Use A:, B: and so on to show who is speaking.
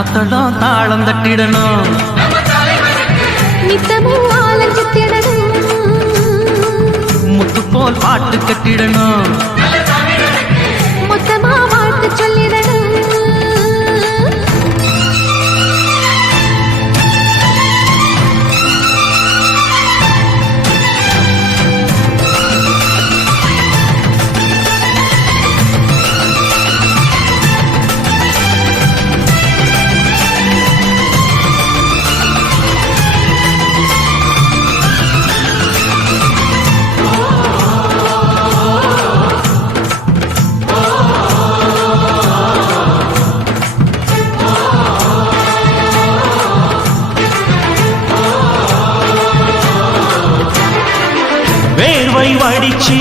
A: ஆத்தடம் தாளம் தட்டிடணும் முத்து போல் பாட்டு கட்டிடணும். வேர்வை வடிச்சி